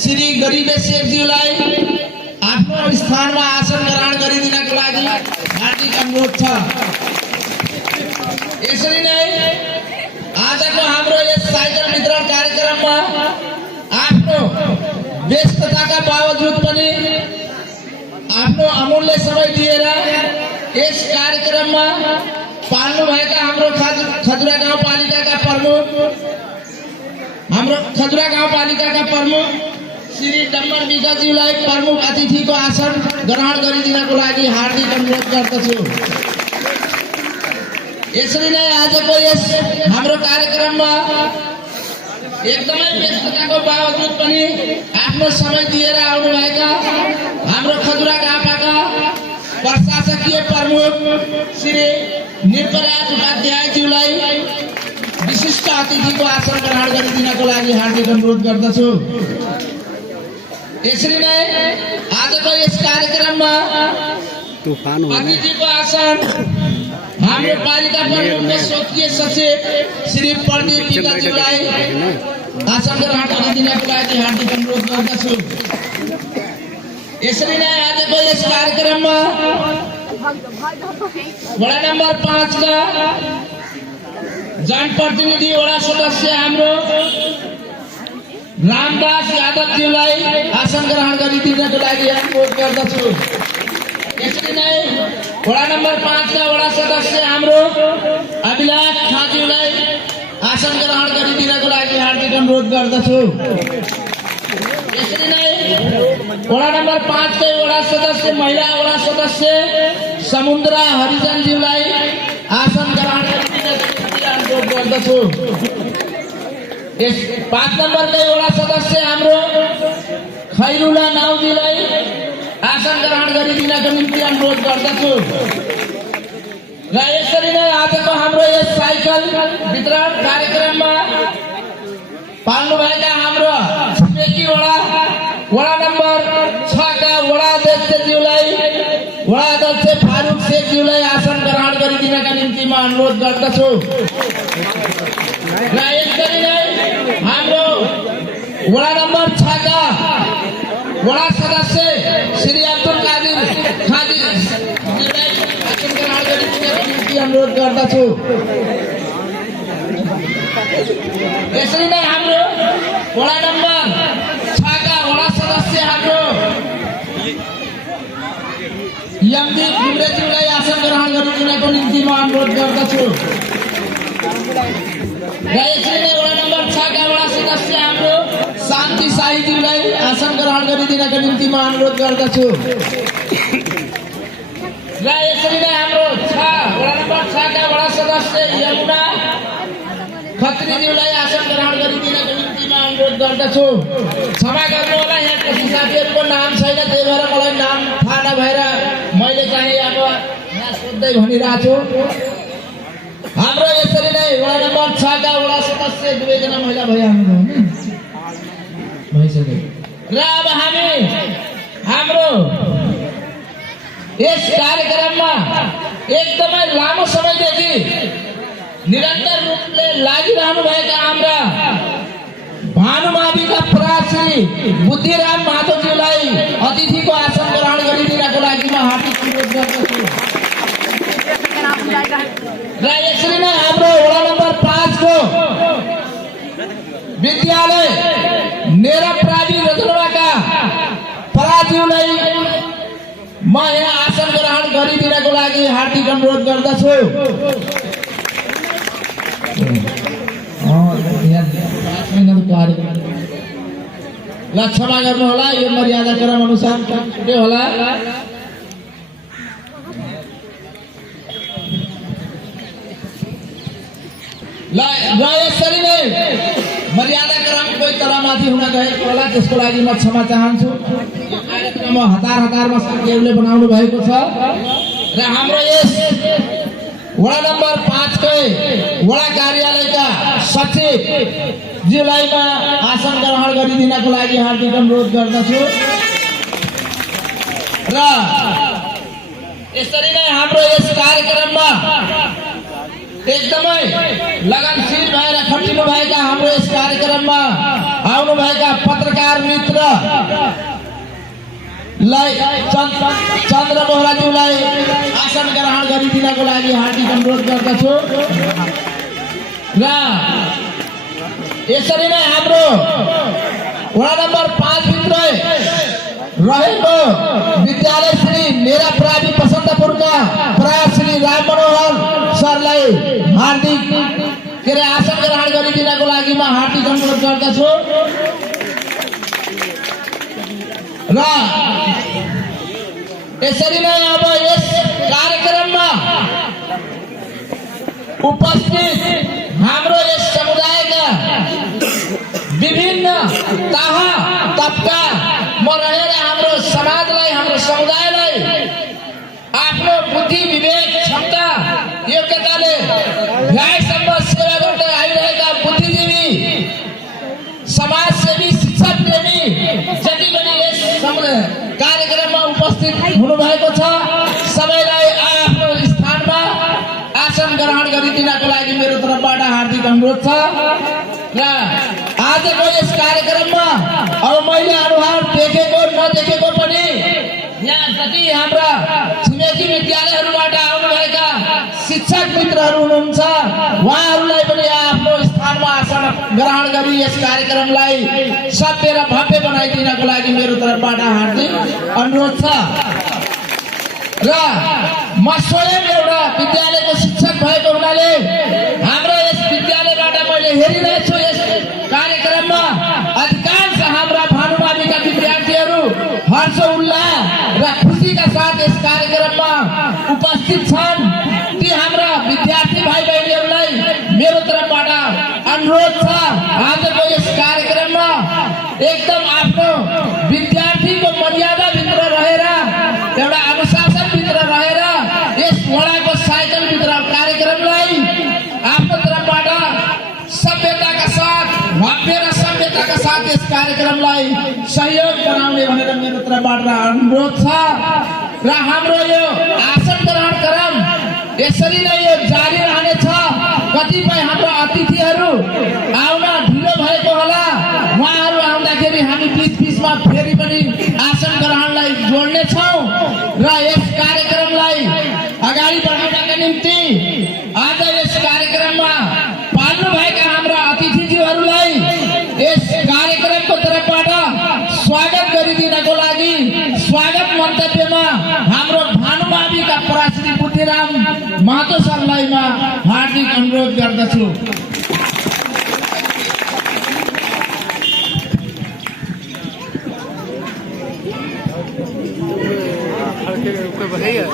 श्री गरीबेश शेखज्यूलाई आफ्नो स्थानमा आसन ग्रहण गरिदिनको लागि हार्दिक अनुरोध छ। यसरी नै आजको हाम्रो यस साइकल वितरण कार्यक्रममा आफ्नो व्यस्तताका बावजुद पनि आफ्नो अमूल्य समय दिएर यस कार्यक्रममा पाल्नुभएका हाम्रो खजुरा गाउँपालिकाका प्रमुख श्री डम्बर विकासज्यूलाई प्रमुख अतिथिको आसन ग्रहण गरिदिनको लागि हार्दिक अनुरोध गर्दछु। यसरी नै आजको यस हाम्रो कार्यक्रममा एकदमै व्यस्तताको बावजुद पनि आफ्नो समय दिएर आउनुभएका हाम्रो खजुरा गाउँपाका प्रशासकीय प्रमुख श्री निर्भराज उपाध्यायज्यूलाई विशिष्ट अतिथिको आसन ग्रहण गरिदिनको लागि हार्दिक अनुरोध गर्दछु। यसरी नै आजको यस कार्यक्रममा अतिथिको आसन हाम्रो पालिका प्रमुखको स्वकीय सचिव श्री प्रदीप विकासज्यूलाई आसन ग्रहण गरिदिनको लागि हार्दिक अनुरोध गर्दछु। यसरी नै आजको यस कार्यक्रममा वडा नम्बर 5 का जनप्रतिनिधि वडा सदस्य हाम्रो रामदास यादवज्यूलाई आसन ग्रहण गरिदिनको लागि अनुरोध गर्दछु। यसरी नै वडा नम्बर 5 का वडा सदस्य हाम्रो अभिलाष खाँज्यूलाई आसन ग्रहण गरिदिनको लागि हार्दिक अनुरोध गर्दछु। यसरी नै वडा नम्बर 5 का वडा सदस्य महिला वडा सदस्य समुद्रा हरिजनज्यूलाई आसन ग्रहण गरिदिनको लागि अनुरोध गर्दछु। 5 नम्बर का वडा सदस्य हाम्रो खैरुला नाउजीलाई आसन ग्रहण गरिदिनको निम्ति अनुरोध गर्दछु। र यसरी नै आजको हाम्रो यस साइकल वितरण कार्यक्रममा पाल्नुभएका हाम्रो छिमेकी वडा नम्बर 6 का वडा अध्यक्षज्यूलाई वडा अध्यक्ष फारूक शेखज्यूलाई आसन ग्रहण गरिदिनका निम्ति म अनुरोध गर्दछु। र यसरी नै हाम्रो वडा नम्बर 6 का वडा सदस्य श्री अब्दुल कादिर खाँज्यूलाई आसन ग्रहण गरिदिनका निम्ति अनुरोध गर्दछु। यसरी नै हाम्रो वडा नम्बर 6 का वडा सदस्य हाम्रो यमदीप घुम्रेज्यूलाई आसन ग्रहण गरिदिनको निम्ति म अनुरोध गर्दछु। र यसरी नै वडा नम्बर 6 का वडा सदस्य हाम्रो शान्ति शाहीज्यूलाई आसन ग्रहण गरिदिनको निम्ति म अनुरोध गर्दछु। र यसरी नै हाम्रो वडा नम्बर 6 का वडा सदस्य यमुना खत्रीज्यूलाई आसन ग्रहण गरिदिनको निम्ति म अनुरोध गर्दछु। क्षमा गर्नु होला, यहाँ कति साथीहरूको नाम छैन, त्यही भएर मलाई नाम थाहा नभएर मैले चाहिँ अब यहाँ सोध्दै भनिरहेको छु। हाम्रो यसरी नै वडा नम्बर 6 का वडा सदस्य दुवैजना महिला भइसक्यो। र अब हामी हाम्रो यस कार्यक्रममा एकदमै लामो समयदेखि निरन्तर रूपले लागिरहनु भएका हाम्रा भानुमाविका प्रश्री बुद्धिराम माधवज्यूलाई अतिथिको आसन ग्रहण गरिदिनको लागि म हार्दिक अनुरोध गर्दछु। र यसरी नै हाम्रो वडा नम्बर 5 को विद्यालय नेरप्रावी रजनवाका पराज्यूलाई म यहाँ आसन ग्रहण गरिदिनको लागि हार्दिक अनुरोध गर्दछु। ल क्षमा गर्नु होला, यो मर्यादा क्रम अनुसार छुट्यो होला। ल यसरी नै मर्यादा क्रम कोही तलमाथि हुन गएको होला, त्यसको लागि म क्षमा चाहन्छु। यो कार्यक्रम हतारमा साथीहरूले बनाउनु भएको छ र हाम्रो यस वडा नम्बर 5 के वडा कार्यालयका सचिव ज्यूलाई म आसन ग्रहण गरिदिनको लागि हार्दिक अनुरोध गर्दछु। र यसरी नै हाम्रो यस कार्यक्रममा एकदमै लगनशील भएर खटिनु भएका हाम्रो यस कार्यक्रममा आउनु भएका पत्रकार मित्र चन्द्र बोहराज्यूलाई आसन ग्रहण गरिदिनको लागि हार्दिक अनुरोध गर्दछु र यसरी नै हाम्रो वडा नम्बर 5 भित्र रहेको विद्यालय श्री मेरा प्रावि बसन्तपुरका प्राय श्री राम मनोहर सरलाई हार्दिक आसन ग्रहण गरिदिनको लागि म हार्दिक अनुरोध गर्दछु र यसरी नै अब यस कार्यक्रममा उपस्थित हाम्रो यस समुदायका विभिन्न तह तबका रहेर हाम्रो समाजलाई हाम्रो समुदायलाई आफ्नो बुद्धि विवेक क्षमता योग्यताले न्यायसम्म सेवा गर्दै आइरहेका बुद्धिजीवी समाजसेवी शिक्षक प्रेमी जति पनि यस कार्यक्रममा उपस्थित हुनुभएको छ सबैलाई आफ्नो स्थानमा आसन ग्रहण गरिदिनको लागि मेरो तर्फबाट हार्दिक अनुरोध छ र आजको यस कार्यक्रममा अब मैले अनुहार देखेको नदेखेको पनि यहाँ जति हाम्रा छिमेकी विद्यालयहरूबाट आउनुभएका शिक्षक मित्रहरू हुनुहुन्छ उहाँहरूलाई पनि आफ्नो स्थानमा आसन ग्रहण गरी यस कार्यक्रमलाई सभ्य र भव्य बनाइदिनको लागि मेरो तर्फबाट हार्दिक अनुरोध छ र म स्वयं एउटा विद्यालयको शिक्षक भएको हुनाले हाम्रो यस विद्यालयबाट मैले हेरिरहेछु यस कार्यक्रममा अधिकांश हाम्रा भानुमाविका विद्यार्थीहरू हर्ष उल्लास र खुसीका साथ यस कार्यक्रममा उपस्थित छन् ती हाम्रा विद्यार्थी भाइ बहिनीहरूलाई मेरो तर्फबाट अनुरोध छ आजको यस कार्यक्रममा एकदम आफ्नो विद्यार्थीको मर्यादा भित्र रहेर एउटा अनुशासन भित्र रहेर यस वडाको साइकल भित्र कार्यक्रमलाई आफ्नो तर्फबाट सभ्यताका साथ भव्य र सभ्यताका साथ यस कार्यक्रमलाई सहयोग बनाउने भनेर मेरो तर्फबाट अनुरोध छ र हाम्रो यो आसन ग्रहण क्रम यसरी नै यो जारी रहनेछ कतिपय हाम्रो अतिथिहरू आउन ढिलो भएको होला उहाँहरू आउँदाखेरि हामी बीचमा फेरि पनि आसन ग्रहणलाई जोड्नेछौँ र यस कार्यक्रमलाई अगाडि बढाउनका निम्ति आज यस कार्यक्रममा पाल्नुभएका हाम्रा अतिथिज्यूहरूलाई यस कार्यक्रमको तर्फबाट स्वागत गरिदिनको लागि स्वागत मन्तव्यमा हाम्रो भानुमाविका पराश्री बुद्धिराम महतो सरलाई म हार्दिक अनुरोध गर्दछु कोई बताइए